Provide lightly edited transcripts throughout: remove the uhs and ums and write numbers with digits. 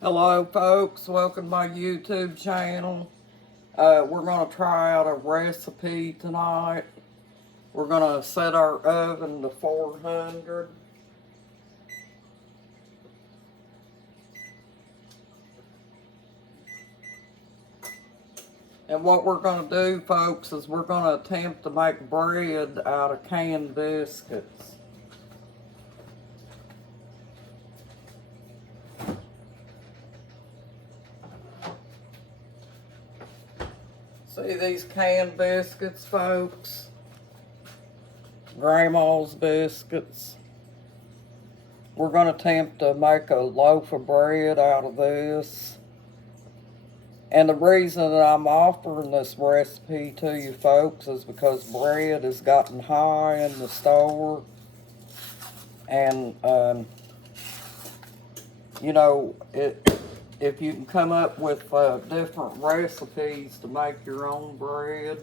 Hello folks, welcome to my YouTube channel. We're going to try out a recipe tonight. We're going to set our oven to 400. And what we're going to do, folks, is we're going to attempt to make bread out of canned biscuits. See these canned biscuits, folks? Grandma's biscuits. We're going to attempt to make a loaf of bread out of this. And the reason that I'm offering this recipe to you folks is because bread has gotten high in the store. And, if you can come up with different recipes to make your own bread.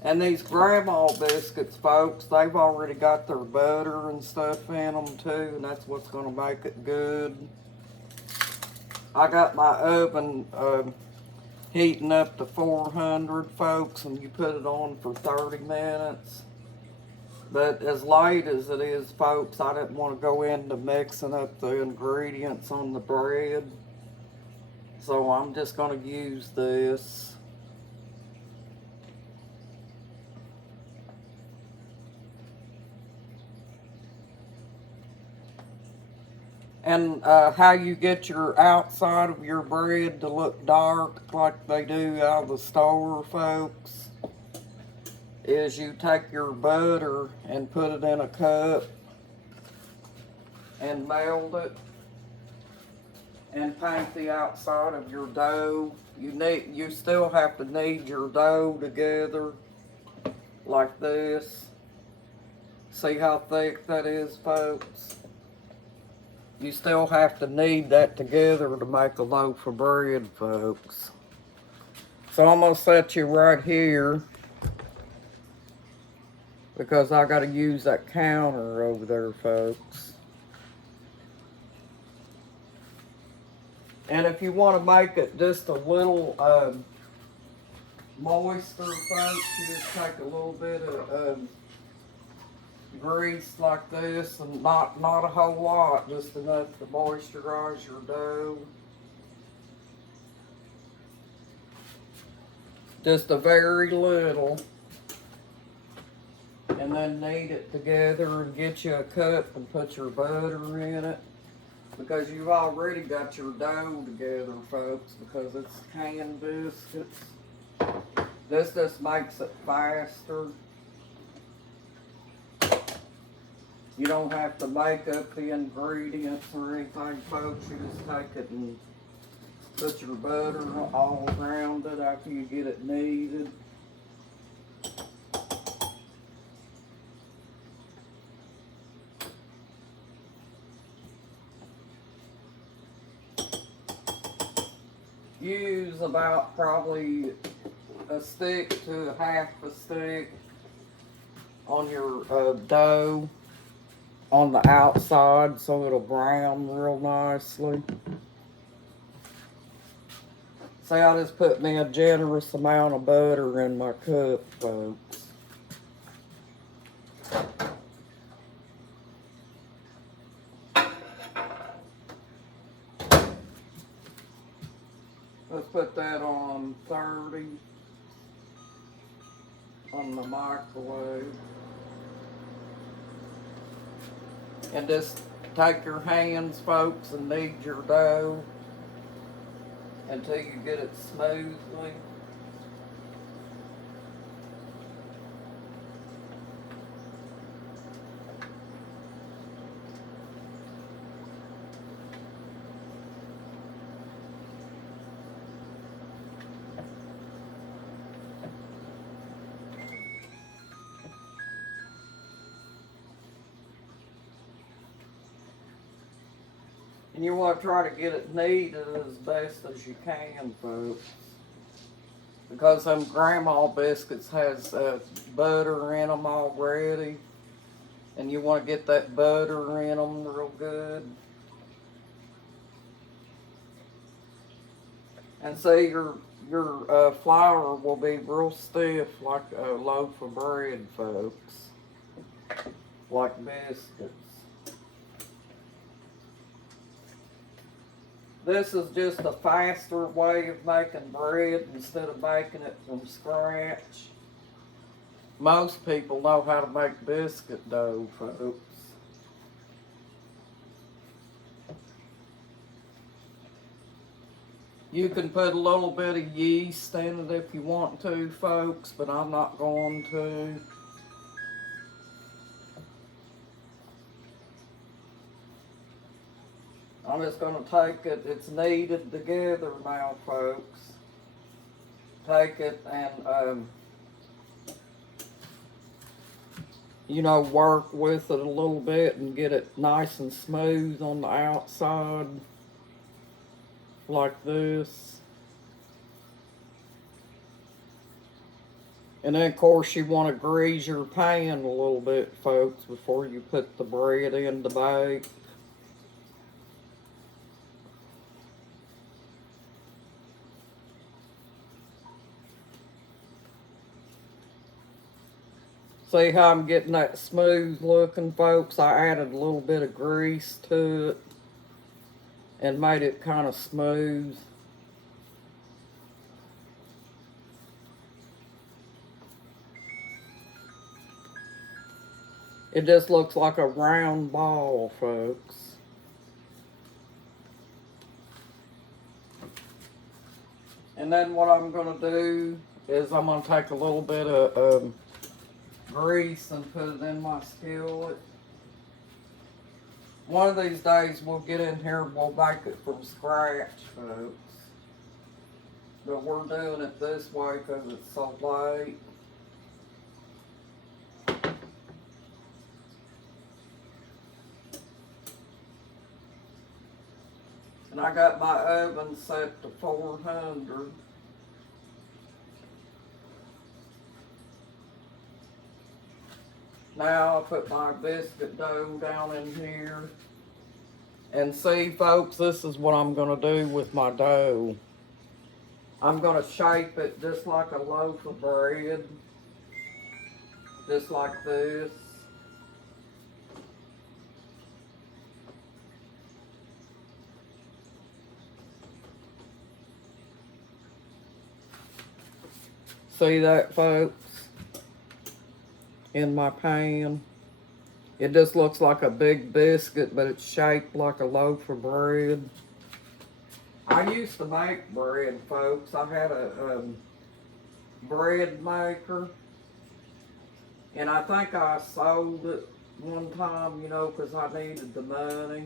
And these grandma biscuits, folks, they've already got their butter and stuff in them too, and that's what's going to make it good. I got my oven heating up to 400, folks, and you put it on for 30 minutes. But as late as it is, folks, I didn't want to go into mixing up the ingredients on the bread. So I'm just going to use this. And how you get your outside of your bread to look dark like they do out of the store, folks, is you take your butter and put it in a cup and melt it and paint the outside of your dough. You still have to knead your dough together like this. See how thick that is, folks? You still have to knead that together to make a loaf of bread, folks. So I'm going to set you right here because I got to use that counter over there, folks. And if you want to make it just a little moister, folks, you just take a little bit of grease like this, and not a whole lot, just enough to moisturize your dough. Just a very little. And then knead it together and get you a cup and put your butter in it. Because you've already got your dough together, folks, because it's canned biscuits. This just makes it faster. You don't have to make up the ingredients or anything, folks. You just take it and put your butter all around it after you get it kneaded. Use about probably a stick to a half a stick on your dough on the outside so it'll brown real nicely. See, I just put me a generous amount of butter in my cup, folks. Let's put that on 30 on the microwave. And just take your hands, folks, and knead your dough until you get it smoothly. And you want to try to get it kneaded as best as you can, folks. because them grandma biscuits has butter in them already, and you want to get that butter in them real good. And see, your flour will be real stiff like a loaf of bread, folks, like biscuits. This is just a faster way of making bread instead of making it from scratch. Most people know how to make biscuit dough, folks. You can put a little bit of yeast in it if you want to, folks, but I'm not going to. I'm just going to take it, it's kneaded together now, folks. Take it and, you know, work with it a little bit and get it nice and smooth on the outside, like this. And then, of course, you want to grease your pan a little bit, folks, before you put the bread in to bake. See how I'm getting that smooth looking, folks? I added a little bit of grease to it and made it kind of smooth. It just looks like a round ball, folks. And then what I'm going to do is I'm going to take a little bit of grease and put it in my skillet. One of these days we'll get in here and we'll bake it from scratch, folks. But we're doing it this way because it's so late. And I got my oven set to 400. Now I'll put my biscuit dough down in here. And see, folks, this is what I'm going to do with my dough. I'm going to shape it just like a loaf of bread. Just like this. See that, folks? In my pan. It just looks like a big biscuit, but it's shaped like a loaf of bread. I used to make bread, folks. I had a bread maker. And I think I sold it one time, you know, because I needed the money.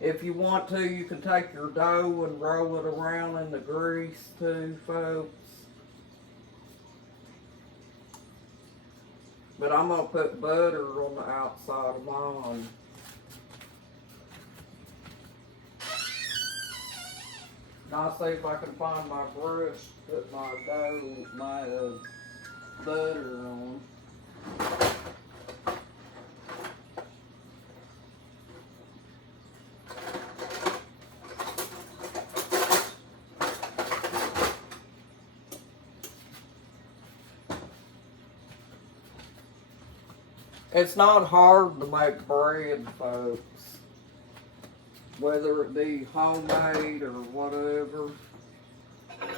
If you want to, you can take your dough and roll it around in the grease too, folks. But I'm going to put butter on the outside of mine. Now I'll see if I can find my brush to put my dough, my butter on. It's not hard to make bread, folks. Whether it be homemade or whatever.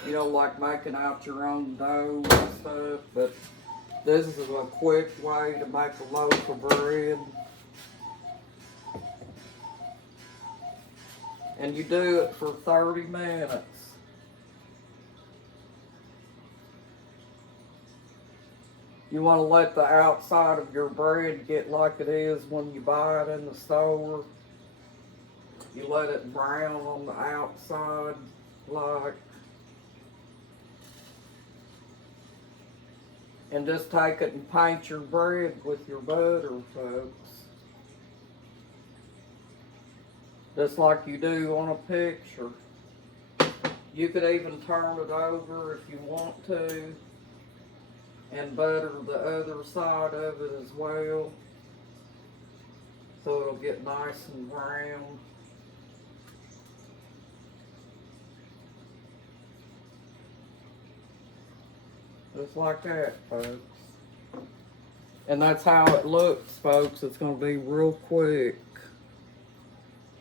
You know, like making out your own dough and stuff. But this is a quick way to make a loaf of bread. And you do it for 30 minutes. You want to let the outside of your bread get like it is when you buy it in the store. You let it brown on the outside, like. And just take it and paint your bread with your butter, folks. Just like you do on a picture. You could even turn it over if you want to and butter the other side of it as well, so it'll get nice and brown. Just like that, folks. And that's how it looks, folks. It's going to be real quick.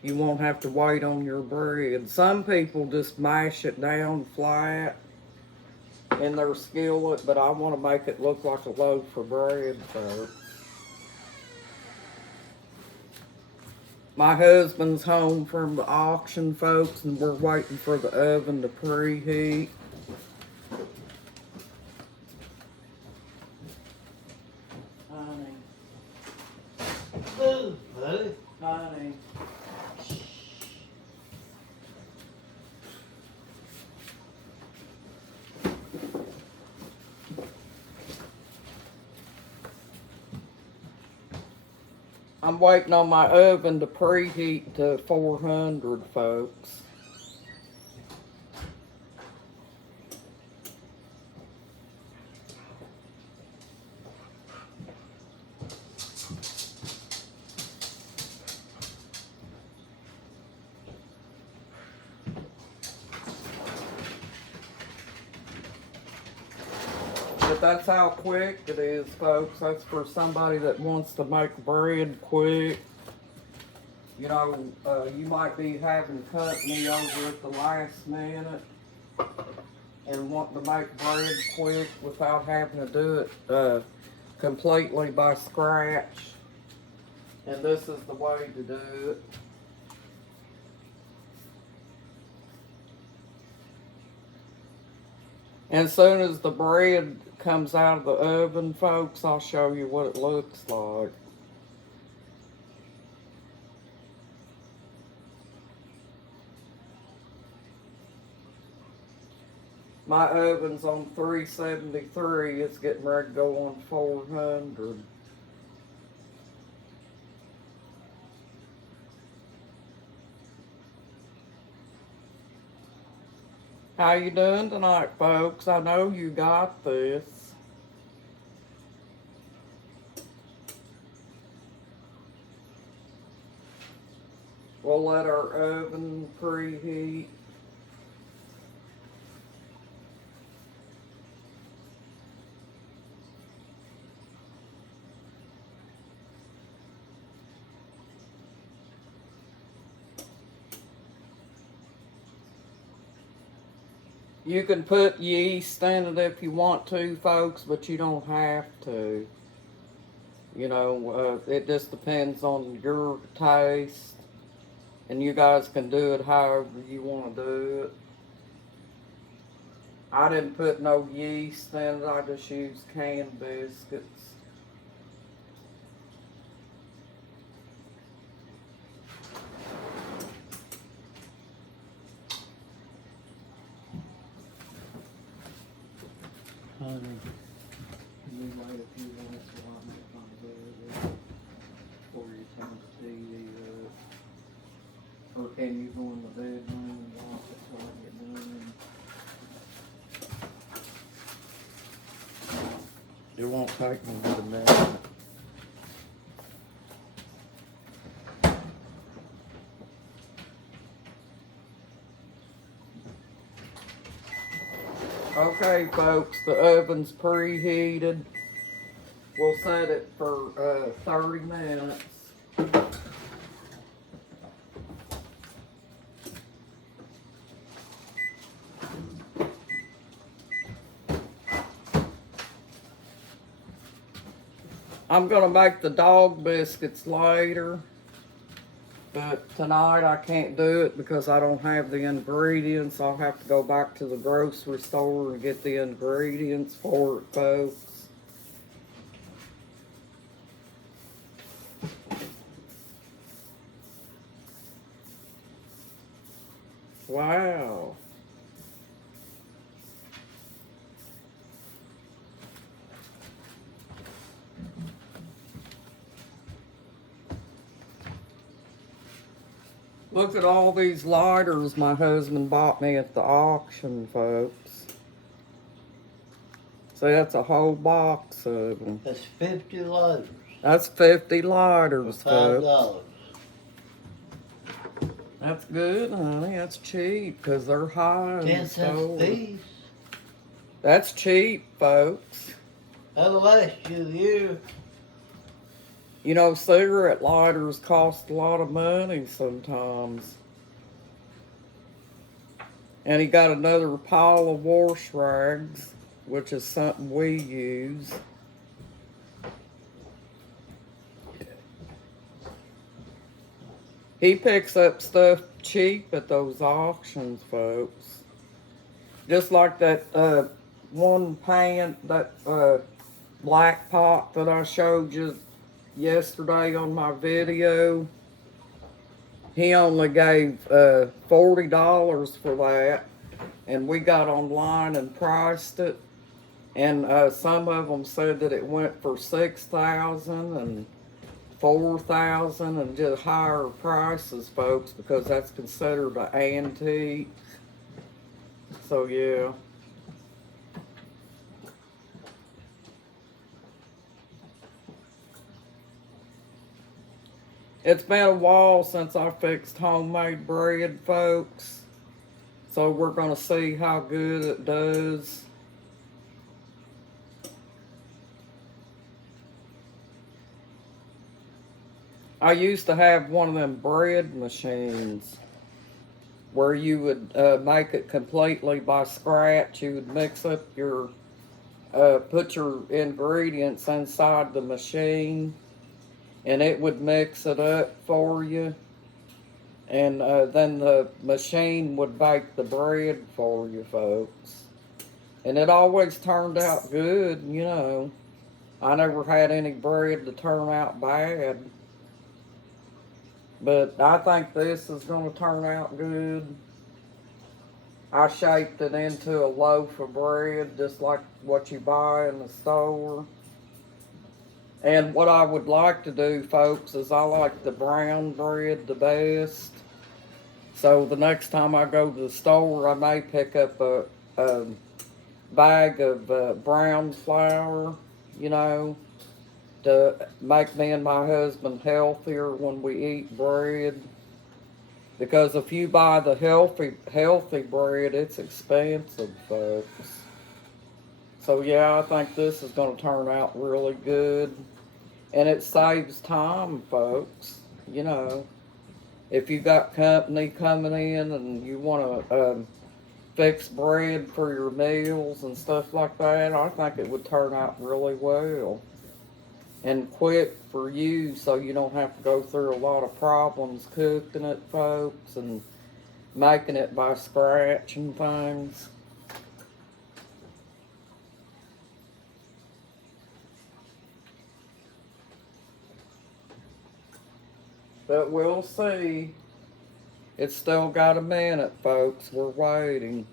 You won't have to wait on your bread. Some people just mash it down flat in their skillet, but I want to make it look like a loaf of bread, folks. My husband's home from the auction, folks, and we're waiting for the oven to preheat. Honey. Ooh, honey. Honey. I'm waiting on my oven to preheat to 400, folks. But that's how quick it is, folks. That's for somebody that wants to make bread quick. You know, you might be having company over at the last minute and wanting to make bread quick without having to do it completely by scratch. And this is the way to do it. And as soon as the bread comes out of the oven, folks, I'll show you what it looks like. My oven's on 373. It's getting ready to go on 400. How you doing tonight, folks? I know you got this. We'll let our oven preheat. You can put yeast in it if you want to, folks, but you don't have to. You know, it just depends on your taste. And you guys can do it however you want to do it. I didn't put no yeast in it. I just used canned biscuits. Honey. Can you wait a few minutes while I make my bread before you turn the TV up? Or can you go in the bedroom and watch it till I get done? It won't take me but a minute. Okay, folks, the oven's preheated. We'll set it for 30 minutes. I'm going to make the dog biscuits later, but tonight I can't do it because I don't have the ingredients. I'll have to go back to the grocery store and get the ingredients for it, folks. Wow. Look at all these lighters my husband bought me at the auction, folks. See, that's a whole box of them. That's 50 lighters. That's 50 lighters, For folks. $5. That's good, honey. That's cheap because they're high in 10 the cents store. a piece. That's cheap, folks. That'll last you a year. You know, cigarette lighters cost a lot of money sometimes. And he got another pile of wash rags, which is something we use. He picks up stuff cheap at those auctions, folks. Just like that one pan, that black pot that I showed you yesterday on my video. He only gave $40 for that, and we got online and priced it. And some of them said that it went for $6,000 and $4,000 and just higher prices, folks, because that's considered an antique. So yeah. It's been a while since I fixed homemade bread, folks. So we're going to see how good it does. I used to have one of them bread machines where you would make it completely by scratch. You would mix up your, put your ingredients inside the machine, and it would mix it up for you. And then the machine would bake the bread for you, folks. And it always turned out good, you know. I never had any bread to turn out bad. But I think this is going to turn out good. I shaped it into a loaf of bread, just like what you buy in the store. And what I would like to do, folks, is I like the brown bread the best. So the next time I go to the store, I may pick up a bag of brown flour, you know, to make me and my husband healthier when we eat bread. Because if you buy the healthy bread, it's expensive, folks. So yeah, I think this is going to turn out really good. And it saves time, folks. You know, if you got company coming in and you want to fix bread for your meals and stuff like that, I think it would turn out really well. And quick for you, so you don't have to go through a lot of problems cooking it, folks, and making it by scratch and things. But we'll see. It's still got a minute, folks. We're waiting.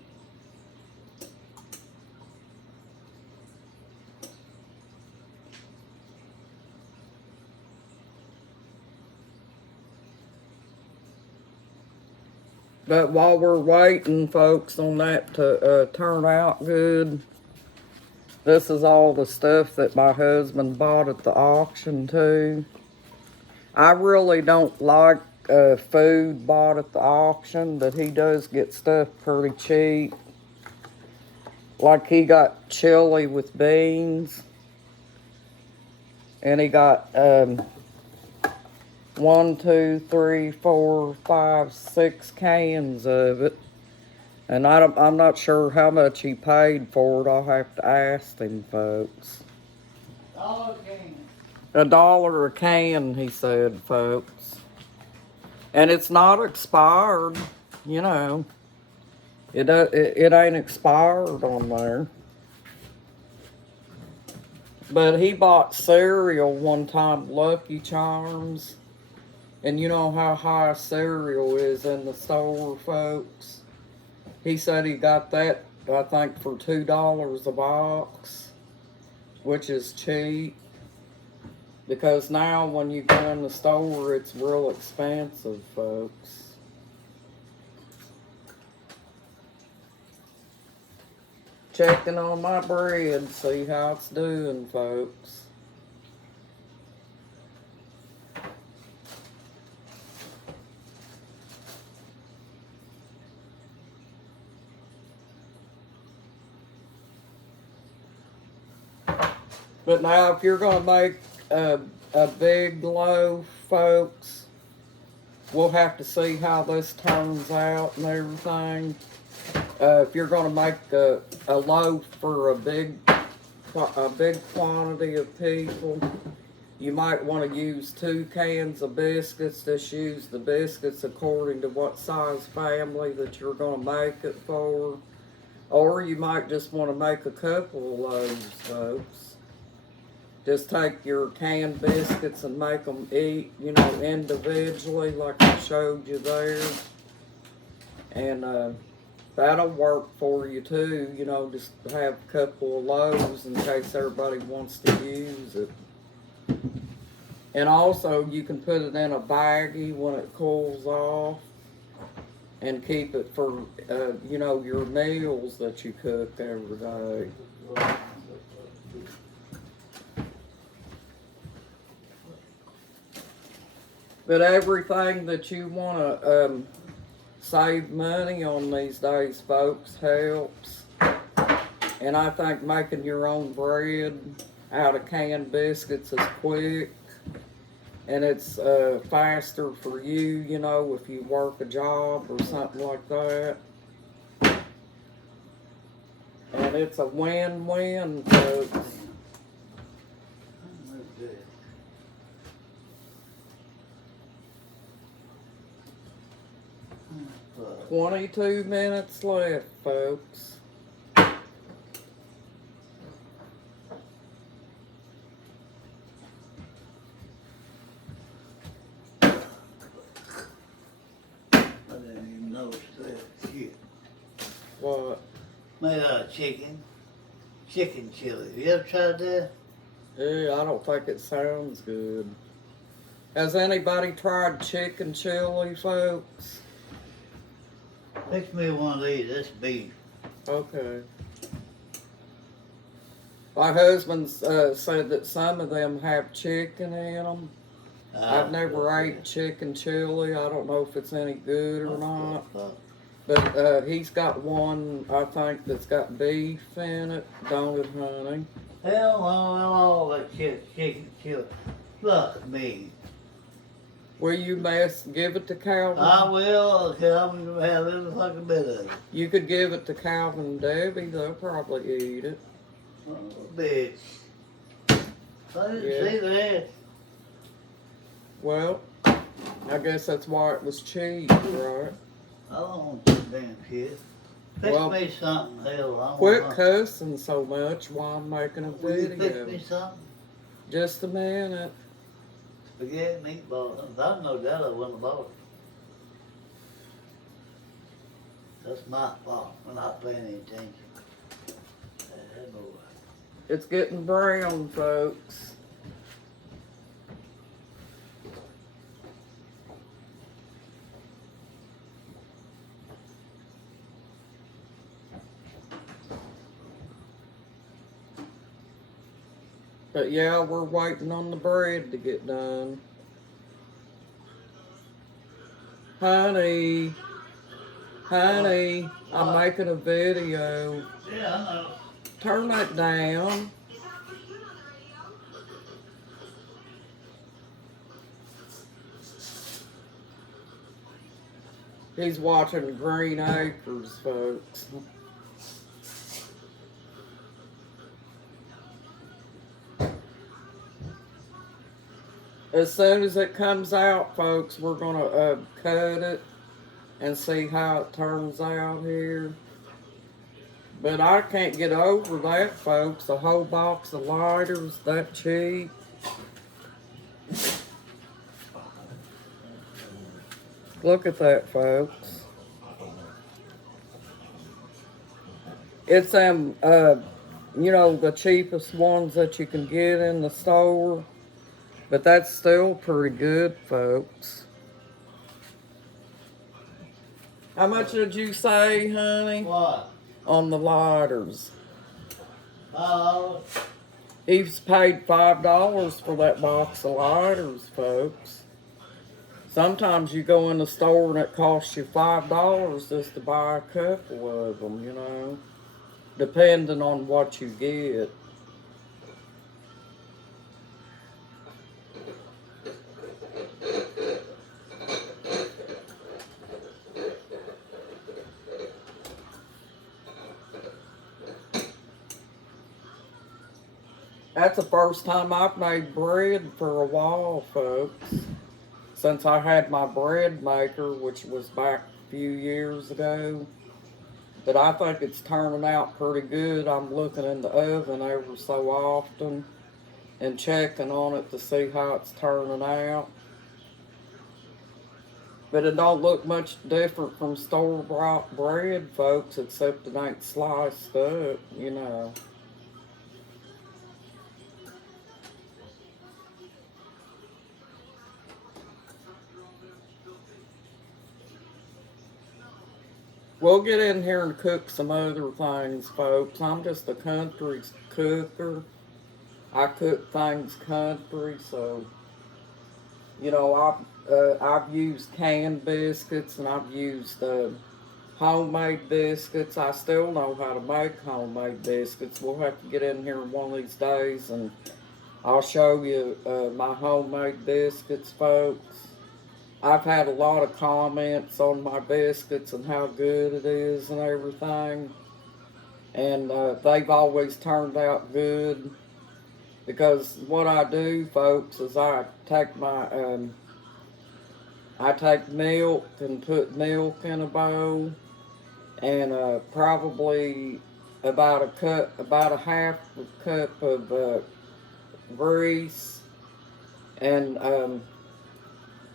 But while we're waiting, folks, on that to turn out good, this is all the stuff that my husband bought at the auction, too. I really don't like food bought at the auction, but he does get stuff pretty cheap. Like he got chili with beans, and he got 1, 2, 3, 4, 5, 6 cans of it. And I'm not sure how much he paid for it. I'll have to ask him, folks. $1 a can. $1 a can, he said, folks. And it's not expired, you know. It ain't expired on there. But he bought cereal one time, Lucky Charms. And you know how high cereal is in the store, folks. He said he got that, I think, for $2 a box, which is cheap. Because now when you go in the store, it's real expensive, folks. checking on my bread, see how it's doing, folks. But now, if you're gonna make a big loaf, folks, we'll have to see how this turns out and everything. If you're gonna make a loaf for a big quantity of people, you might want to use 2 cans of biscuits. Just use the biscuits according to what size family that you're gonna make it for. Or you might just want to make a couple of loaves, folks. Just take your canned biscuits and make them eat, you know, individually like I showed you there. And that'll work for you too, you know, just have a couple of loaves in case everybody wants to use it. And also you can put it in a baggie when it cools off and keep it for, you know, your meals that you cook every day. But everything that you want to save money on these days, folks, helps. And I think making your own bread out of canned biscuits is quick. And it's faster for you, you know, if you work a job or something like that. And it's a win-win, folks. 22 minutes left, folks. I didn't even notice that shit. What? Made out of chicken. Chicken chili. You ever tried that? Yeah, I don't think it sounds good. Has anybody tried chicken chili, folks? Fix me one of these. That's beef. Okay. My husband said that some of them have chicken in them. I've never ate chicken chili. I don't know if it's any good or not. But he's got one, I think, that's got beef in it, don't it, honey? Hell, all that chicken chili. Fuck me. Will you give it to Calvin? I will. I'm gonna have every fucking bit of it. You could give it to Calvin and Debbie. They'll probably eat it. Oh, bitch. I didn't see that. Well, I guess that's why it was cheap, right? I don't want this damn shit. Fix me something, hell. I Quit cussing so much while I'm making a Will you video. fix me something? Just a minute. Spaghetti meatballs. I know that I wouldn't have bought it. That's my fault. I'm not paying any attention. Boy. It's getting brown, folks. But yeah, we're waiting on the bread to get done. Honey, I'm making a video. Yeah, I know. Turn that down. He's watching Green Acres, folks. As soon as it comes out, folks, we're gonna cut it and see how it turns out here. But I can't get over that, folks. A whole box of lighters that cheap. Look at that, folks. It's you know, the cheapest ones that you can get in the store. But that's still pretty good, folks. How much did you say, honey? What? On the lighters. $5? He's paid $5 for that box of lighters, folks. Sometimes you go in the store and it costs you $5 just to buy a couple of them, you know, depending on what you get. That's the first time I've made bread for a while, folks. Since I had my bread maker, which was back a few years ago. But I think it's turning out pretty good. I'm looking in the oven every so often and checking on it to see how it's turning out. But it don't look much different from store-bought bread, folks, except it ain't sliced up, you know. We'll get in here and cook some other things, folks. I'm just a country cooker. I cook things country, so, you know, I've used canned biscuits and I've used homemade biscuits. I still know how to make homemade biscuits. We'll have to get in here one of these days and I'll show you my homemade biscuits, folks. I've had a lot of comments on my biscuits and how good it is and everything. And they've always turned out good. Because what I do, folks, is I take milk and put milk in a bowl. And probably about a half a cup of grease. And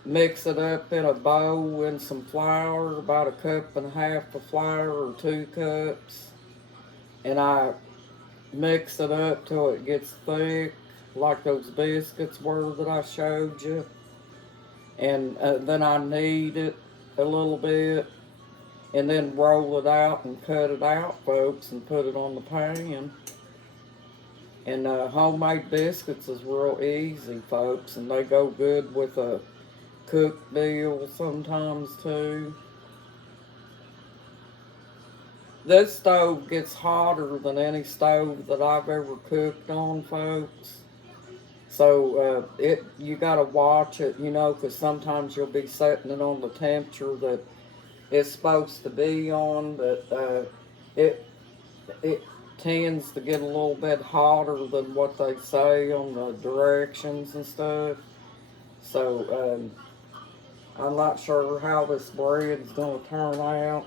mix it up in a bowl in some flour, about a cup and a half of flour or 2 cups. And I mix it up till it gets thick, like those biscuits were that I showed you. And then I knead it a little bit, and then roll it out and cut it out, folks, and put it on the pan. And homemade biscuits is real easy, folks, and they go good with a cooked meal sometimes too. This stove gets hotter than any stove that I've ever cooked on, folks. So you gotta watch it, you know, because sometimes you'll be setting it on the temperature that it's supposed to be on, but it tends to get a little bit hotter than what they say on the directions and stuff. So I'm not sure how this bread is going to turn out.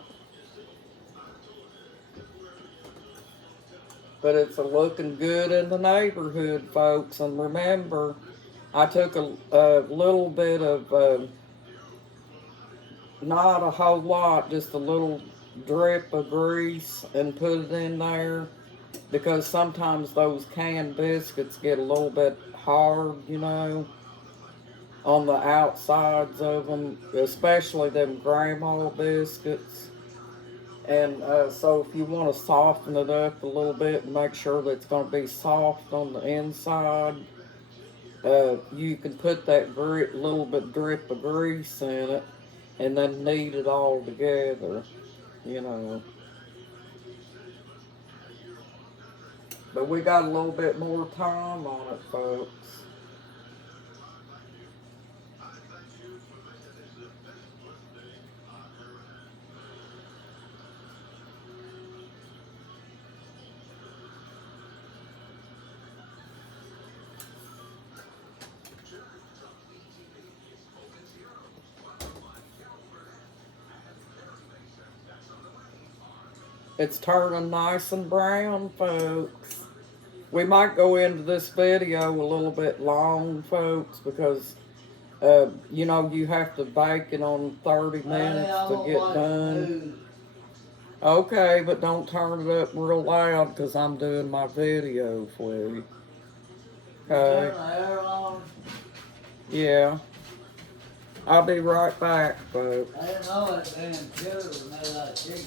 But it's looking good in the neighborhood, folks. And remember, I took a little bit of, not a whole lot, just a little drip of grease and put it in there. Because sometimes those canned biscuits get a little bit hard, you know, on the outsides of them, especially them grandma biscuits. And so if you want to soften it up a little bit and make sure that it's going to be soft on the inside, you can put that little bit drip of grease in it and then knead it all together, you know. But we got a little bit more time on it, folks. It's turning nice and brown, folks. We might go into this video a little bit long, folks, because, you know, you have to bake it on 30 minutes to get done. Okay, but don't turn it up real loud because I'm doing my video for you. Okay? Turn the air on. Yeah. I'll be right back, folks. I didn't know it being chili was made out of chicken.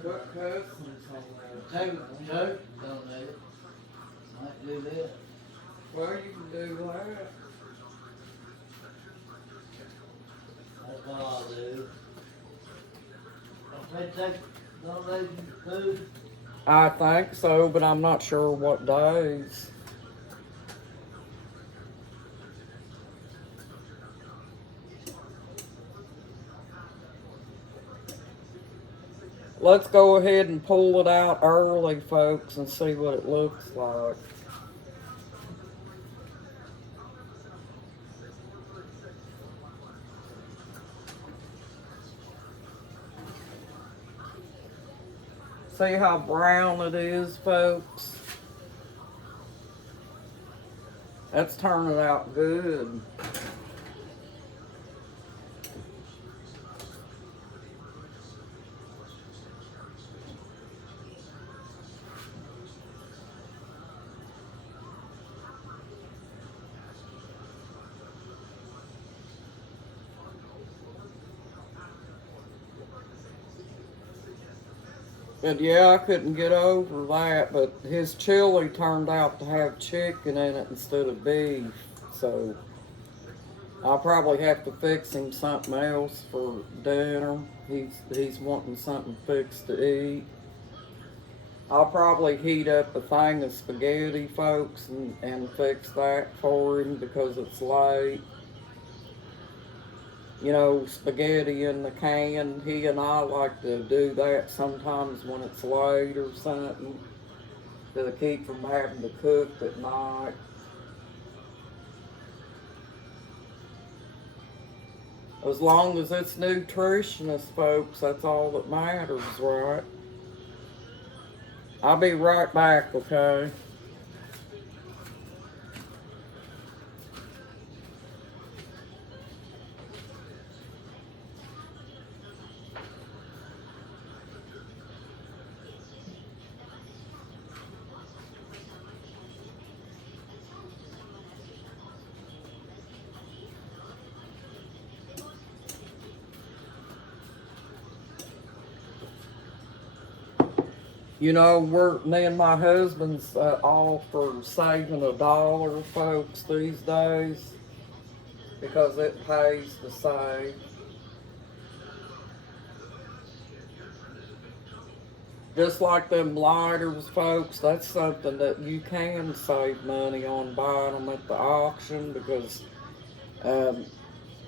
What customs on Church donated. Might do that. Well, you can do that. That's all I do. Don't they take donation food? I think so, but I'm not sure what days. Let's go ahead and pull it out early, folks, and see what it looks like. See how brown it is, folks? That's turning out good. And yeah, I couldn't get over that, but his chili turned out to have chicken in it instead of beef, so I'll probably have to fix him something else for dinner. He's wanting something fixed to eat. I'll probably heat up a thing of spaghetti, folks, and fix that for him because it's late. You know, spaghetti in the can. He and I like to do that sometimes when it's late or something to keep from having to cook at night. As long as it's nutritious, folks, that's all that matters, right? I'll be right back, okay? You know, me and my husband's all for saving $1, folks, these days because it pays to save. Just like them lighters, folks, that's something that you can save money on buying them at the auction because,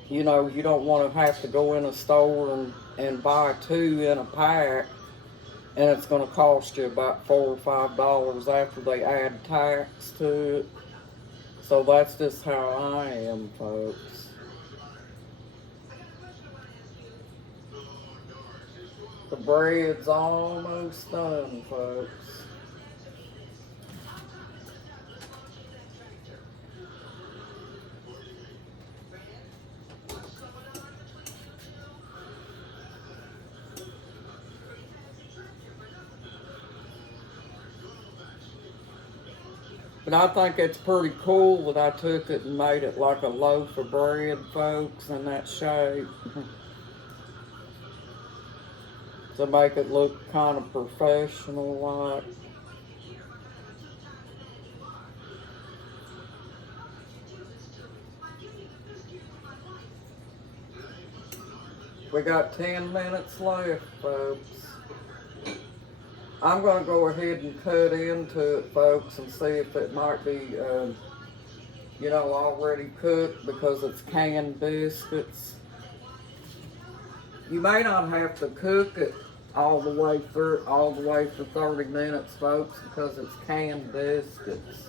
you know, you don't want to have to go in a store and buy 2 in a pack, and it's going to cost you about $4 or $5 after they add tax to it. So that's just how I am, folks. The bread's almost done, folks. But I think it's pretty cool that I took it and made it like a loaf of bread, folks, in that shape. To make it look kind of professional-like. We got 10 minutes left, folks. I'm going to go ahead and cut into it, folks, and see if it might be, you know, already cooked because it's canned biscuits. You may not have to cook it all the way for 30 minutes, folks, because it's canned biscuits.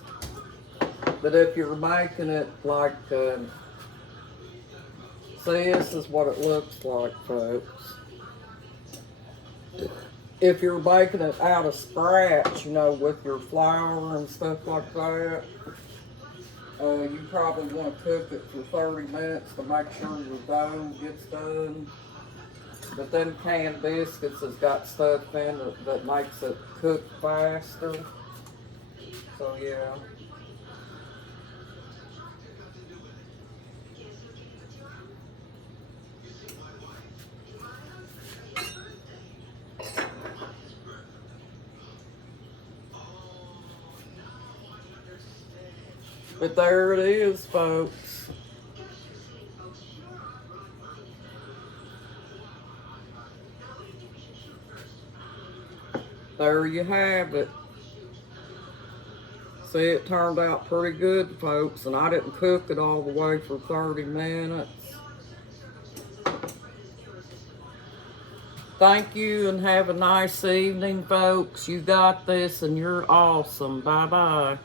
But if you're making it like, see, this is what it looks like, folks. If you're making it out of scratch, you know, with your flour and stuff like that, you probably want to cook it for 30 minutes to make sure your dough gets done. But then canned biscuits has got stuff in it that makes it cook faster. So yeah. But there it is, folks. There you have it. See, it turned out pretty good, folks, and I didn't cook it all the way for 30 minutes. Thank you and have a nice evening, folks. You got this and you're awesome. Bye-bye.